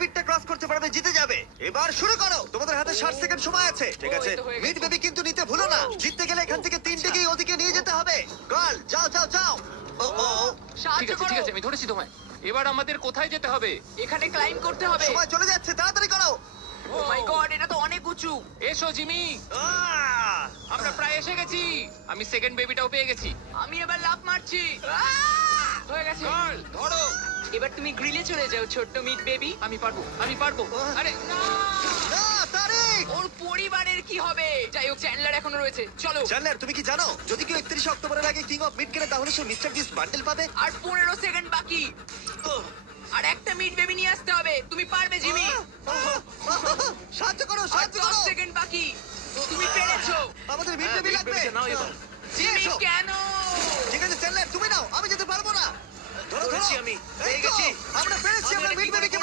পিটটা cross করতে পারবে জিতে যাবে। এবার শুরু করো, তোমাদের হাতে 60 সেকেন্ড সময় আছে। ঠিক ও, আছে, এই তো হয়ে গেছে। মিড বেবি কিন্তু নিতে ভুলো না। জিততে গেলে এখান থেকে তিনটেকেই ওদিকে নিয়ে যেতে হবে। গার্ল, যাও যাও যাও। ও ও ও, সাহায্য করো। ঠিক আছে আমি ধরেছি তোমায়। এবার আমাদের কোথায় যেতে হবে? এখানে ক্লাইম্ব করতে হবে। সময় চলে যাচ্ছে, তাড়াতাড়ি করো। ও মাই গড, এটা তো অনেক উঁচু। এসো জিমি, আহ! আমরা প্রায় এসে গেছি। আমি সেকেন্ড বেবিটাও পেয়ে গেছি। আমি এবার লাফ মারছি। হয়ে গেছে। গার্ল ধরো। এবার তুমি গ্রিলে চলে যাও, ছোট্ট মিট বেবি। আমি পারবো, আমি পারবো। আরে না! না, তারিক! ওর পরিবারের কি হবে? যাই হোক, চ্যান্ডলার এখনো রয়েছে। চলো। জানলার, তুমি কি জানো যদি কেউ 31 অক্টোবরের আগে কিং অফ মিড কেনে তাহলে সে মিস্টার বিস্ট বান্ডেল পাবে? আর 15 সেকেন্ড বাকি। আর একটা মিট বেবি নিয়ে আসতে হবে। তুমি পারবে জিমি। সাহায্য করো, আর সাহায্য 10 করো। সেকেন্ড বাকি। তুমি পেরেছো। আমাদের মিড বেবি লাগবে। নাও এবার। জিমি এসো। কেন? ঠিক আছে চ্যান্ডলার, তুমি নাও, আমি যেতে পারবো না। ধরো ধরো, ধরেছি আমি, এই পেয়ে তো, গেছি। আমরা পেরেছি, আমরা মিড বেবিকে